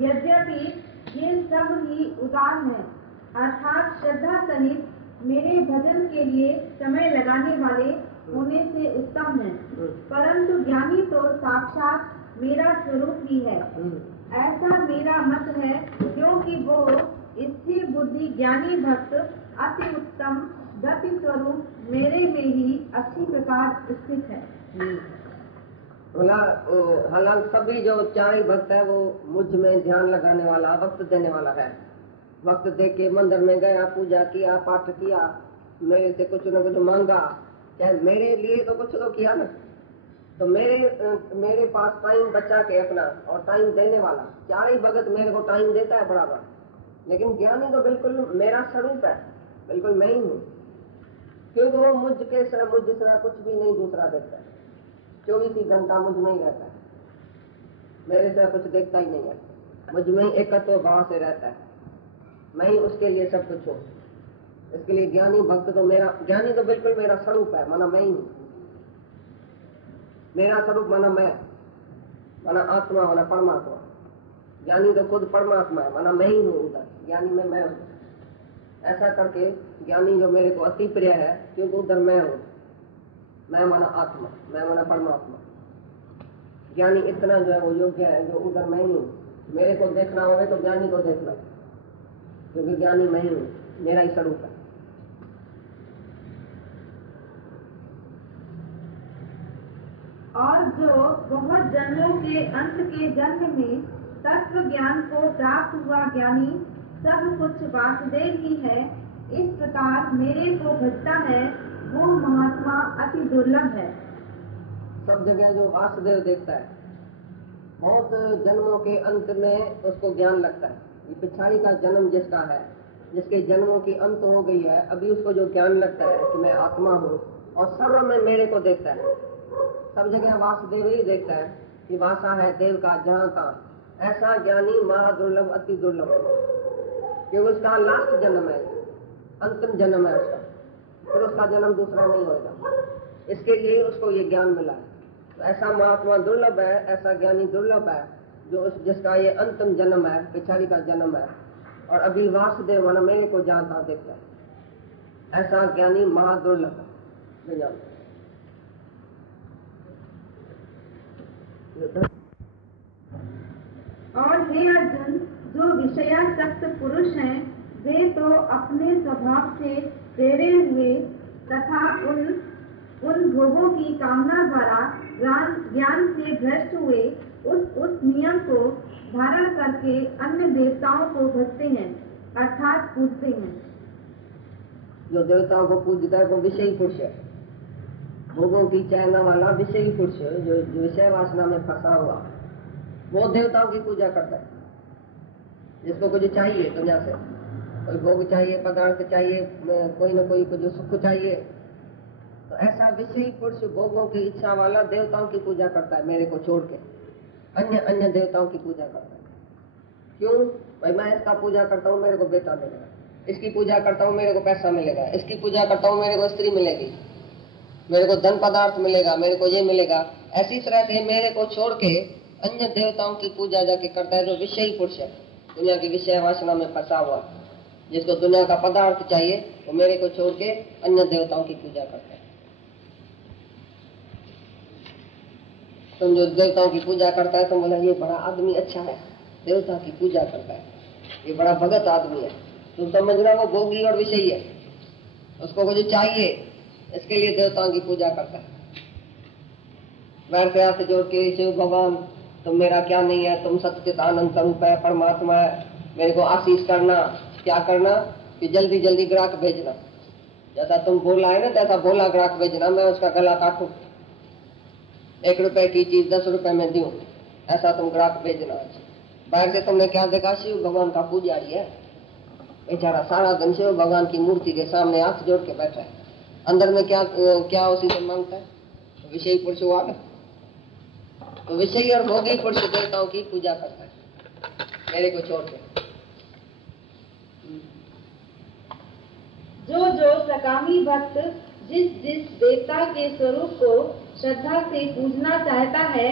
यद्यपि ये सब ही उदार हैं, अर्थात श्रद्धा सहित मेरे भजन के लिए समय लगाने वाले होने से उत्तम है, परंतु ज्ञानी तो साक्षात मेरा स्वरूप ही है, ऐसा मेरा मत है, क्योंकि वो स्थिर बुद्धि ज्ञानी भक्त अति उत्तम गति स्वरूप मेरे में ही अच्छी प्रकार स्थित है। हालांकि सभी जो चार भक्त है वो मुझ में ध्यान लगाने वाला, वक्त देने वाला है। वक्त दे के मंदिर में गया, पूजा किया, पाठ किया, मेरे से कुछ न कुछ मांगा, चाहे मेरे लिए तो कुछ तो किया ना, तो मेरे पास टाइम बचा के अपना और टाइम देने वाला चार ही भगत मेरे को टाइम देता है बराबर। लेकिन ज्ञानी तो बिल्कुल मेरा स्वरूप है, बिल्कुल मैं ही हूँ, क्योंकि वो मुझ से कुछ भी नहीं दूसरा देखता है। 24 घंटा मुझ में ही रहता है, मेरे से कुछ देखता ही नहीं है, मुझ में ही एकत्व भाव से रहता है, मैं ही उसके लिए सब कुछ हूँ। इसके लिए ज्ञानी भक्त तो ज्ञानी तो बिल्कुल मेरा स्वरूप है, माना मैं ही हूँ। मेरा स्वरूप माना मैं, माना आत्मा, माना परमात्मा। ज्ञानी तो खुद परमात्मा है, माना मैं ही हूँ उधर, ज्ञानी में मैं हूँ। ऐसा करके ज्ञानी जो मेरे को अति प्रिय है, क्योंकि उधर मैं हूँ। मैं माना आत्मा, मैं माना परमात्मा। ज्ञानी इतना जो है वो योग्य है जो उधर मैं ही हूँ। मेरे को देखना होगा तो ज्ञानी को देख लो, क्योंकि ज्ञानी मैं ही हूँ, मेरा ही स्वरूप है। और जो बहुत जन्मों के अंत के जन्म में तत्व ज्ञान को प्राप्त हुआ ज्ञानी सब कुछ वासुदेव ही है, इस प्रकार मेरे को भजता है, वो महात्मा अति दुर्लभ है। सब जगह जो वासुदेव देखता है, बहुत जन्मों के अंत में उसको ज्ञान लगता है। ये पिछाड़ी का जन्म जिसका है, जिसके जन्मों की अंत हो गई है, अभी उसको जो ज्ञान लगता है कि मैं आत्मा हूँ और सर्व में मेरे को देखता है। सब जगह वासुदेव ही देखता है कि वासा है देव का जहाँ का। ऐसा ज्ञानी महादुर्लभ, अति दुर्लभ है, कि उसका लास्ट जन्म है, अंतिम जन्म है उसका, फिर उसका जन्म दूसरा नहीं होगा। इसके लिए उसको ये ज्ञान मिला है। तो ऐसा महात्मा दुर्लभ है, ऐसा ज्ञानी दुर्लभ है जो जिसका ये अंतिम जन्म है, पिछाड़ी का जन्म है, और अभी वासुदेव माना मेरे को जहाँ तहाँ देखता है। ऐसा ज्ञानी महादुर्लभ है। और हे अर्जुन, जो विषयासक्त पुरुष हैं, वे तो अपने स्वभाव से प्रेरे हुए तथा उन भोगों की कामना द्वारा ज्ञान से भ्रष्ट हुए उस नियम को धारण करके अन्य देवताओं को भजते हैं, अर्थात पूजते हैं। जो देवताओं को पूजता है वो विषयी पुरुष है, भोगों की चाहना वाला विषयी पुरुष, जो विषय वासना में फंसा हुआ, वो देवताओं की पूजा करता है। जिसको कुछ चाहिए दुनिया से, कोई भोग चाहिए, पदार्थ चाहिए, कोई न कोई कुछ सुख चाहिए, तो ऐसा विषयी पुरुष भोगों की इच्छा वाला देवताओं की पूजा करता है, मेरे को छोड़ के अन्य देवताओं की पूजा करता है। क्यों भाई? मैं इसका पूजा करता हूँ, मेरे को बेटा मिलेगा, इसकी पूजा करता हूँ, मेरे को पैसा मिलेगा, इसकी पूजा करता हूँ, मेरे को स्त्री मिलेगी, मेरे को धन पदार्थ मिलेगा, मेरे को ये मिलेगा। ऐसी तरह से मेरे को छोड़ के अन्य देवताओं की पूजा जाके करता है। जो विषयी पुरुष है, दुनिया की विषय वासना में फंसा हुआ, जिसको दुनिया का पदार्थ चाहिए, वो मेरे को छोड़ के अन्य देवताओं की पूजा करता है। तुम जो देवताओं की पूजा करता है, तुम बोला ये बड़ा आदमी अच्छा है, देवता की पूजा करता है, ये बड़ा भगत आदमी है। तुम समझना वो भोगी और विषयी है, उसको कुछ चाहिए, इसके लिए देवताओं की पूजा करता है। वैर से हाथ जोड़ के, शिव भगवान तुम मेरा क्या नहीं है, तुम सत्य आनंद स्वरूप है, परमात्मा है, मेरे को आशीष करना। क्या करना? कि जल्दी जल्दी ग्राहक भेजना, जैसा तुम बोला है ना, जैसा बोला ग्राहक भेजना, मैं उसका गला काटूं, 1 रुपए की चीज 10 रुपए में दूं, ऐसा तुम ग्राहक भेजना। बाहर से तुमने क्या देखा? शिव भगवान का पुजारी है बेचारा, सारा दिन शिव भगवान की मूर्ति के सामने हाथ जोड़ के बैठा है, अंदर में क्या उसी से मांगता है? विषयी पुरुष हुआ ना। तो विषयी और भोगी पुरुष देवताओं की पूजा करता है, मेरे को छोड़ के। जो सकामी भक्त जिस देवता के स्वरूप को श्रद्धा से पूजना चाहता है,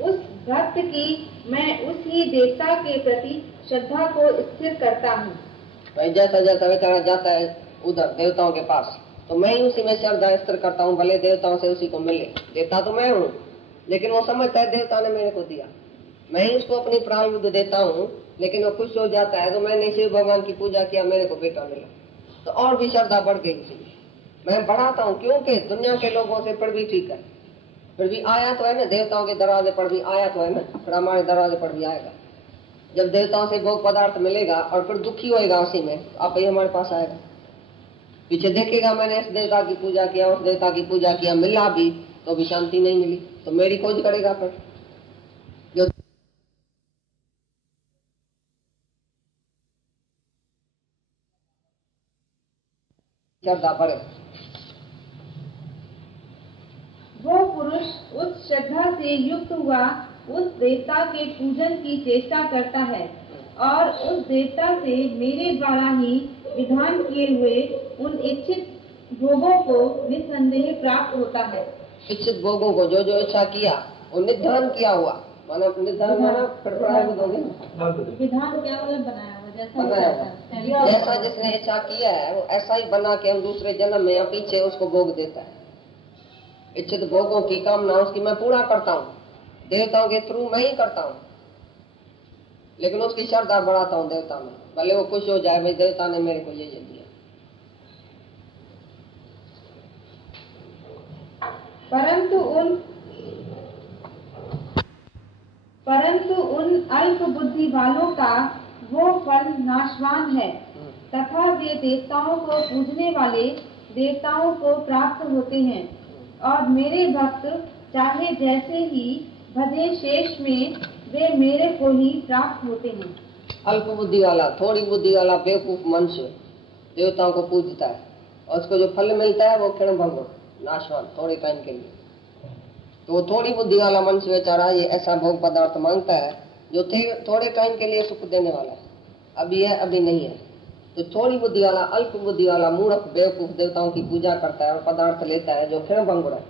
उस भक्त की मैं उसी देवता के प्रति श्रद्धा को स्थिर करता हूँ। भाई जैसा जैसा बेचारा जाता है उधर देवताओं के पास, तो मैं ही उसी में श्रद्धा स्थिर करता हूँ, भले देवताओं से उसी को मिले। देता तो मैं हूँ, लेकिन वो समझता है देवता ने मेरे को दिया, मैं ही उसको अपनी प्रारब्ध देता हूँ, लेकिन वो खुश हो जाता है तो मैंने शिव भगवान की पूजा किया, मेरे को बेटा मिला, तो और भी श्रद्धा बढ़ गई। इसलिए मैं बढ़ाता हूँ, क्योंकि दुनिया के लोगों से फिर भी ठीक है, फिर भी आया तो है ना, देवताओं के दरवाजे पर भी आया तो है ना, फिर हमारे दरवाजे पर भी आएगा। जब देवताओं से भोग पदार्थ मिलेगा और फिर दुखी होएगा उसी में, आप ही हमारे पास आएगा। पीछे देखेगा मैंने इस देवता की पूजा किया, उस देवता की पूजा किया, मिला भी तो भी शांति नहीं मिली, तो मेरी खोज करेगा फिर। जो श्रद्धा पड़े, वो पुरुष उस श्रद्धा से युक्त हुआ उस देवता के पूजन की चेष्टा करता है और उस देवता से मेरे द्वारा ही विधान किए हुए उन इच्छित भोगों को निसंदेह प्राप्त होता है। इच्छित भोगों को जो जो इच्छा किया वो निर्धारण किया हुआ, मानो निर्धारण माना फड़फड़ाए दोगे, विधान क्या मतलब बनाया हुआ, बनाया जैसा जिसने इच्छा किया है वो ऐसा ही बना के हम दूसरे जन्म में या पीछे उसको भोग देता है। इच्छित भोगों की कामना उसकी मैं पूरा करता हूँ, देवताओं के थ्रू मैं ही करता हूँ, लेकिन उसकी श्रद्धा बढ़ाता हूँ देवता में, भले वो खुश हो जाए, भाई देवता ने मेरे को ये दिया। परंतु उन अल्प बुद्धि वालों का वो फल नाशवान है, तथा वे देवताओं को पूजने वाले देवताओं को प्राप्त होते हैं, और मेरे भक्त चाहे जैसे ही भजे शेष में वे मेरे को ही प्राप्त होते हैं। अल्प बुद्धि वाला, थोड़ी बुद्धि वाला बेवकूफ मनुष्य देवताओं को पूजता है और उसको जो फल मिलता है वो क्षण भंगुर, नाशवान, थोड़े टाइम के लिए। तो वो थोड़ी बुद्धि वाला मनुष्य बेचारा ये ऐसा भोग पदार्थ मांगता है जो थोड़े टाइम के लिए सुख देने वाला है, अभी है अभी नहीं है। तो थोड़ी बुद्धि वाला, अल्प बुद्धि वाला मूर्ख बेवकूफ देवताओं की पूजा करता है और पदार्थ लेता है जो क्षण भंगुर है,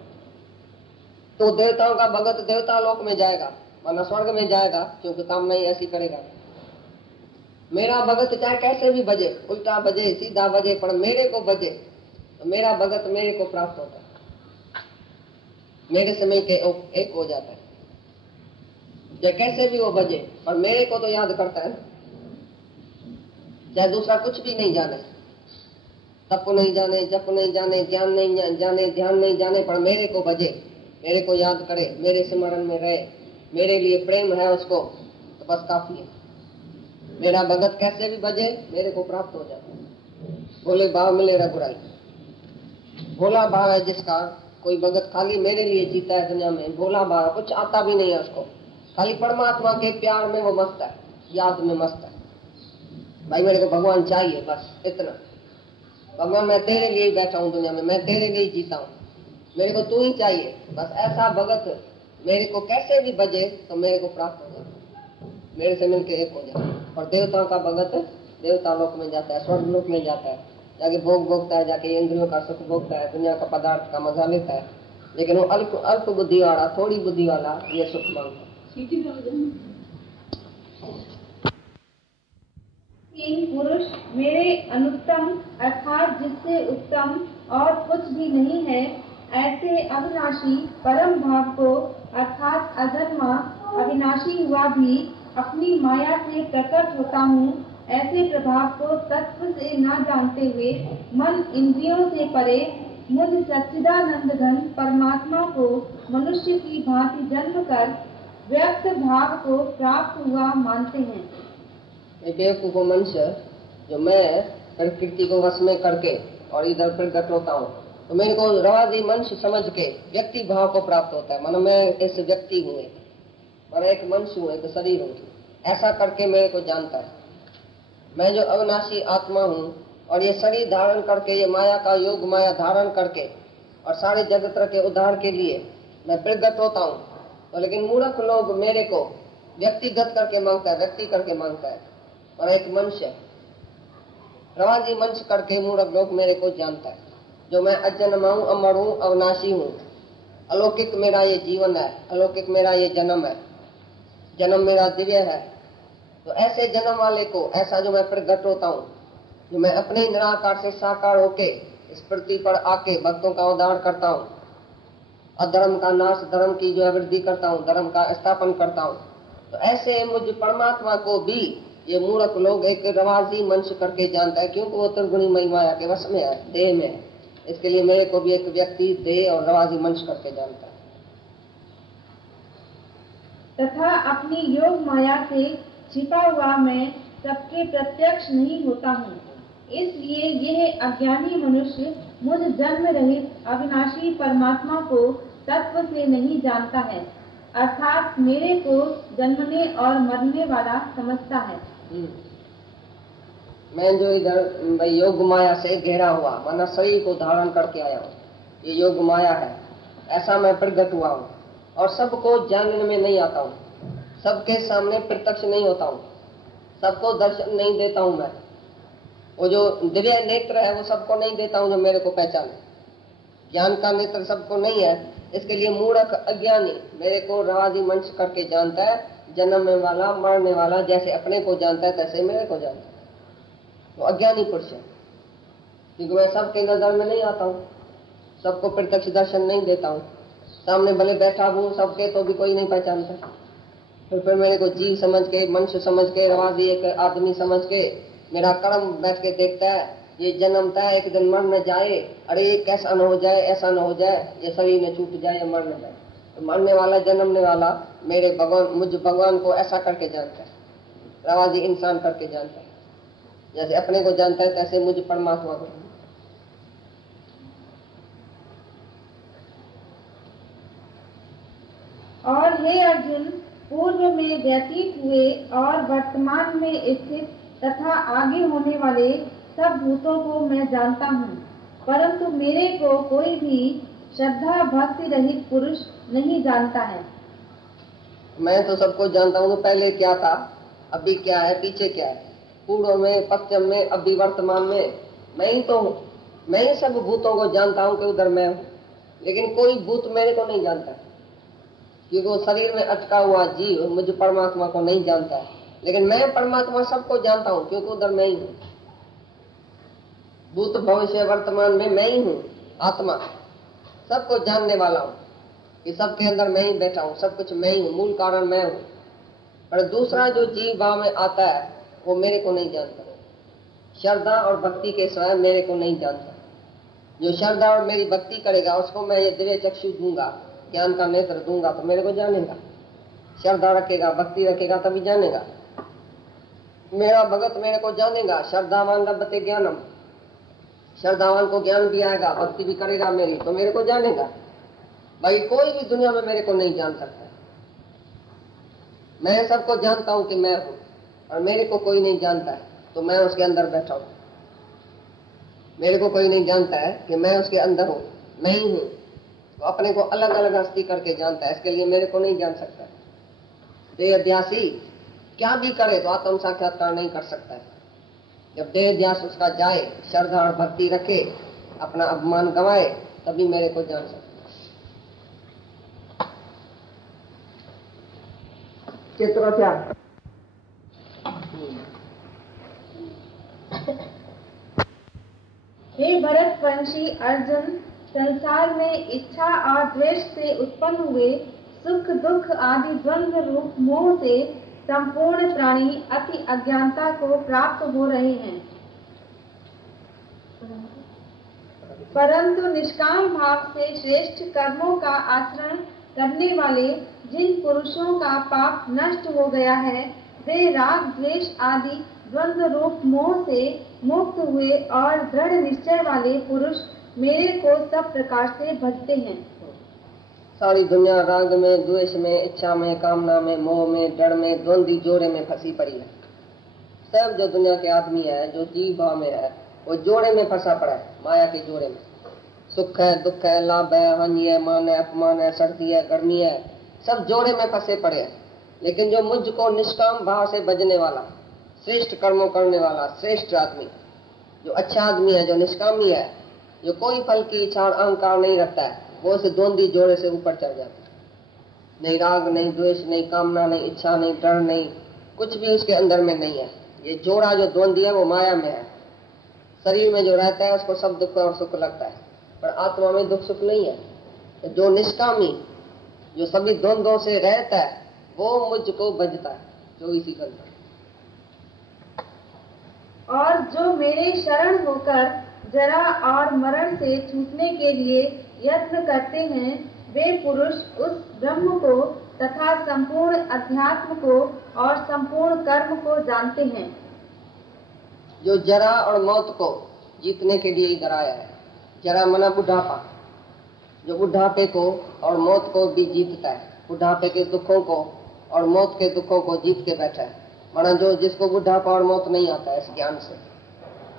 तो देवताओं का भगत देवता लोक में जाएगा, माना स्वर्ग में जाएगा, क्योंकि काम नहीं ऐसी करेगा। मेरा भगत चाहे कैसे भी बजे, उल्टा बजे सीधा बजे, पर मेरे को बजे तो मेरा भगत मेरे को प्राप्त होता है, मेरे से मिलके एक हो जाता है। चाहे कैसे भी वो बजे और मेरे को तो याद करता है, चाहे दूसरा कुछ भी नहीं जाने, तप नहीं जाने, जप नहीं जाने, ज्ञान नहीं जाने, ध्यान नहीं जाने, पर मेरे को बजे, मेरे को याद करे, मेरे स्मरण में रहे, मेरे लिए प्रेम है उसको, तो बस काफी है। मेरा भगत कैसे भी बजे मेरे को प्राप्त हो जाता है। भोले भाव मिले रघुराई, भोला भाव है जिसका, कोई भगत खाली मेरे लिए जीता है दुनिया में, भोला भाव, कुछ आता भी नहीं है उसको, खाली परमात्मा के प्यार में वो मस्त है, याद में मस्त है। भाई मेरे को भगवान चाहिए, बस इतना, भगवान मैं तेरे लिए ही बैठा हूँ दुनिया में, मैं तेरे लिए ही जीता हूँ, मेरे को तू ही चाहिए, बस ऐसा भगत मेरे को कैसे भी बजे तो मेरे को प्राप्त हो जाता, मेरे से मिलके एक हो जाता। और देवताओं का भगत देवता लोक में जाता है, स्वर्ग लोक में जाता है, जाके भोग भोगता है, जाके इंद्रियों का सुख भोगता है, दुनिया का पदार्थ का मजा लेता है, लेकिन वो अल्प बुद्धि वाला, थोड़ी बुद्धि वाला ये सुख मांगता है। पुरुष मेरे अनुत्तम अर्थात जिससे उत्तम और कुछ भी नहीं है, ऐसे अविनाशी परम भाव को अर्थात अजन्मा अविनाशी हुआ भी अपनी माया से प्रकट होता हूँ, ऐसे प्रभाव को तत्व से न जानते हुए मन इंद्रियों से परे मुझ सच्चिदानंद घन परमात्मा को मनुष्य की भांति जन्म कर व्यक्त भाव को प्राप्त हुआ मानते हैं। बेवकूफ मनुष्य जो मैं प्रकृति को वश में करके और इधर प्रकट होता हूँ, तो मेरे को रवाजी मनुष्य समझ के व्यक्ति भाव को प्राप्त होता है, मानो मैं इस व्यक्ति हूँ, मानो एक मनुष्य हूँ, एक शरीर हूँ, ऐसा करके मेरे को जानता है। मैं जो अविनाशी आत्मा हूँ और ये शरीर धारण करके, ये माया का योग माया धारण करके और सारे जगत के उद्धार के लिए मैं प्रकट होता हूँ, तो लेकिन मूर्ख लोग मेरे को व्यक्तिगत करके मांगता है, व्यक्ति करके मांगता है, और एक मनुष्य रवाजी मनुष्य करके मूर्ख लोग मेरे को जानता है, जो मैं अजन्मा हूँ, अमर हूँ, अविनाशी हूँ, अलौकिक मेरा ये जीवन है, अलौकिक मेरा ये जन्म है, जन्म मेरा दिव्य है, तो ऐसे जन्म वाले को, ऐसा जो मैं प्रकट होता हूँ, जो मैं अपने निराकार से साकार होके इस पृथ्वी पर आके भक्तों का उद्धार करता हूँ, अधर्म का नाश, धर्म की जो वृद्धि करता हूँ, धर्म का स्थापन करता हूँ, तो ऐसे मुझ परमात्मा को भी ये मूर्ख लोग एक रवाजी मनुष्य करके जानता है, क्योंकि वो त्रिगुणी मई माया के वश में है, देह में है। इसके लिए मेरे को भी एक व्यक्ति देह और रवाजी मनुष्य करके जानता है। तथा अपनी योग माया से छिपा हुआ मैं सबके प्रत्यक्ष नहीं होता हूँ, इसलिए यह अज्ञानी मनुष्य मुझ जन्म रहित अविनाशी परमात्मा को तत्व से नहीं जानता है, अर्थात मेरे को जन्मने और मरने वाला समझता है। मैं जो इधर योग माया से घेरा हुआ, माना शरीर को धारण करके आया हूँ, ये योग माया है, ऐसा मैं प्रकट हुआ हूँ और सबको जानने में नहीं आता हूँ, सबके सामने प्रत्यक्ष नहीं होता हूँ, सबको दर्शन नहीं देता हूँ। मैं वो जो दिव्य नेत्र है वो सबको नहीं देता हूँ जो मेरे को पहचाने, ज्ञान का नेत्र सबको नहीं है, इसके लिए मूर्ख अज्ञानी मेरे को रवाजी मनुष्य करके जानता है, जन्मने वाला मरने वाला जैसे अपने को जानता है तैसे मेरे को जानता है। वो अज्ञानी पुरुष है, क्योंकि मैं सबके नजर में नहीं आता हूँ, सबको प्रत्यक्ष दर्शन नहीं देता हूँ, सामने भले बैठा हूँ सबके तो भी कोई नहीं पहचानता, फिर मेरे को जीव समझ के, मनुष्य समझ के, रवाजी एक आदमी समझ के मेरा कर्म बैठ के देखता है, ये जन्मता है एक दिन मर न जाए, अरे ये कैसा न हो जाए, ऐसा न हो जाए, ये शरीर में छूट जाए, ये मर न जाए। तो मरने वाला जन्मने वाला मेरे भगवान, मुझ भगवान को ऐसा करके जानता है, रवाजी इंसान करके जानता है, जैसे अपने को जानता है तैसे मुझ परमात्मा को। और हे अर्जुन, पूर्व में व्यतीत हुए और वर्तमान में स्थित तथा आगे होने वाले सब भूतों को मैं जानता हूँ, परंतु मेरे को कोई भी श्रद्धा भक्ति रहित पुरुष नहीं जानता है। मैं तो सबको जानता हूँ, तो पहले क्या था, अभी क्या है, पीछे क्या है, पूर्व में, पश्चिम में, अभी वर्तमान में, मैं ही तो हूँ। मैं ही सब भूतों को जानता हूँ कि उधर मैं हूँ, लेकिन कोई भूत मेरे को नहीं जानता, क्योंकि वो शरीर में अटका हुआ जीव मुझे परमात्मा को नहीं जानता है, लेकिन मैं परमात्मा सबको जानता हूँ, क्योंकि उधर मैं ही हूँ। भूत भविष्य वर्तमान में मैं ही हूँ, आत्मा सबको जानने वाला हूँ, कि सबके अंदर मैं ही बैठा हूँ, सब कुछ मैं ही हूँ, मूल कारण मैं हूँ। पर दूसरा जो जीव भाव में आता है वो मेरे को नहीं जानता, श्रद्धा और भक्ति के स्वयं मेरे को नहीं जानता। जो श्रद्धा और मेरी भक्ति करेगा उसको मैं ये दिव्य चक्षु दूंगा, ज्ञान का नेत्र दूंगा, तो मेरे को जानेगा। श्रद्धा रखेगा, भक्ति रखेगा तभी जानेगा। मेरा भगत मेरे को जानेगा, श्रद्धावान लभते ज्ञानम, श्रद्धावान को ज्ञान भी आएगा, भक्ति भी करेगा मेरी, तो मेरे को जानेगा। भाई कोई भी दुनिया में मेरे को नहीं जान सकता। मैं सबको जानता हूँ कि मैं हूँ, और मेरे को कोई नहीं जानता है, तो मैं उसके अंदर बैठा हूँ। मेरे को कोई नहीं जानता है कि मैं उसके अंदर हूँ, मैं ही हूँ, तो अपने को अलग अलग हस्ती करके जानता है, इसके लिए मेरे को नहीं जान सकता। देह अध्यासी क्या भी करे तो आत्म साक्षात्कार नहीं कर सकता है। जब देह अध्यास उसका जाए, श्रद्धा और भक्ति रखे, अपना अभिमान गंवाए, तभी मेरे को जान सकता है। चित्र क्या हे भरतवंशी अर्जुन, संसार में इच्छा और द्वेष से उत्पन्न हुए सुख दुख आदि द्वंद्व रूप मोह से संपूर्ण प्राणी अति अज्ञानता को प्राप्त हो रहे हैं, परंतु निष्काम भाव से श्रेष्ठ कर्मों का आचरण करने वाले जिन पुरुषों का पाप नष्ट हो गया है, वे राग द्वेष आदि द्वंद्व रूप मोह से मुक्त हुए और दृढ़ निश्चय वाले पुरुष मेरे को सब प्रकार से भजते हैं। सारी दुनिया राग में, द्वेष में, इच्छा में, कामना में, मोह में, डर में, द्वंद्वी जोड़े में फंसी पड़ी है। सब जो दुनिया के आदमी है, जो जीव भाव में है, वो जोड़े में फंसा पड़ा है, माया के जोड़े में। सुख है, दुख है, लाभ है, हानि है, मान है, अपमान है, सर्दी है, गर्मी है, सब जोड़े में फंसे पड़े हैं। लेकिन जो मुझको निष्काम भाव से बजने वाला, श्रेष्ठ कर्मों करने वाला श्रेष्ठ आदमी, जो अच्छा आदमी है, जो निष्कामी है, जो कोई फल की इच्छा और अहंकार नहीं रखता है, वो उस द्वंद्वी जोड़े से ऊपर चढ़ जाता है। नहीं राग, नहीं द्वेष, नहीं कामना, नहीं इच्छा, नहीं डर, नहीं कुछ भी उसके अंदर में नहीं है। ये जोड़ा जो द्वंद्व है वो माया में है। शरीर में जो रहता है उसको सब दुख और सुख लगता है, पर आत्मा में दुख सुख नहीं है। तो जो निष्कामी, जो सभी द्वंद्वों से रहता है, वो मुझको भजता है, जो इसी करता है। और जो मेरे शरण होकर जरा और मरण से छूटने के लिए यत्न करते हैं, वे पुरुष उस ब्रह्म को तथा संपूर्ण अध्यात्म को और संपूर्ण कर्म को जानते हैं। जो जरा और मौत को जीतने के लिए इधर आया है। जरा मना बुढ़ापा, जो बुढ़ापे को और मौत को भी जीतता है, बुढ़ापे के दुखों को और मौत के दुखों को जीत के बैठा है। माना जो जिसको बुढ़ापा और मौत नहीं आता है इस ज्ञान से,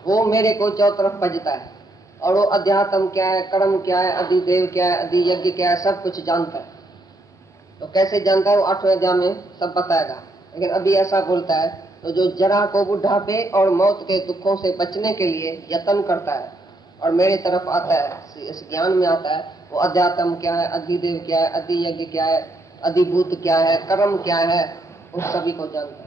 वो मेरे को चारों तरफ भजता है। और वो अध्यात्म क्या है, कर्म क्या है, अधिदेव क्या है, अधियज्ञ क्या है, सब कुछ जानता है। तो कैसे जानता है वो 8वें अध्याय में सब बताएगा। लेकिन अभी ऐसा बोलता है, तो जो जरा को बुढ़ापे और मौत के दुखों से बचने के लिए यत्न करता है और मेरे तरफ आता है, इस ज्ञान में आता है, वो अध्यात्म क्या है, अधिदेव क्या है, अधियज्ञ क्या है, अधिभूत क्या है, कर्म क्या है, उस सभी को जानता है।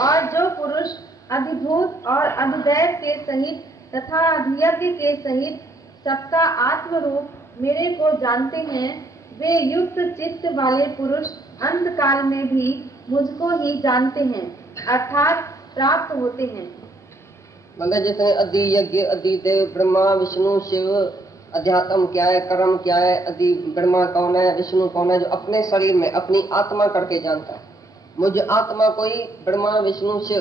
और जो पुरुष अधिभूत और अधिदैव के सहित तथा अधियज्ञ के सहित सबका आत्म रूप मेरे को जानते हैं, वे युक्त चित्त वाले पुरुष अंत काल में भी मुझको ही जानते हैं, अर्थात प्राप्त होते हैं। मतलब जैसे अधियज्ञ, अधिदेव, ब्रह्मा, विष्णु, शिव, अध्यात्म क्या है, कर्म क्या है, अधि ब्रह्मा कौन है, विष्णु कौन है, जो अपने शरीर में अपनी आत्मा करके जानता है। मुझ आत्मा को ही ब्रह्मा, विष्णु, शिव,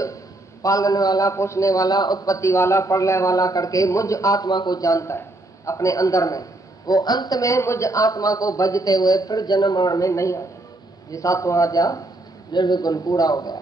पालने वाला, पोषने वाला, उत्पत्ति वाला, प्रलय वाला करके मुझ आत्मा को जानता है अपने अंदर में। वो अंत में मुझ आत्मा को भजते हुए फिर जन्म मरण में नहीं आता। ये 7वां अध्याय निर्विघ्न पूरा हो गया।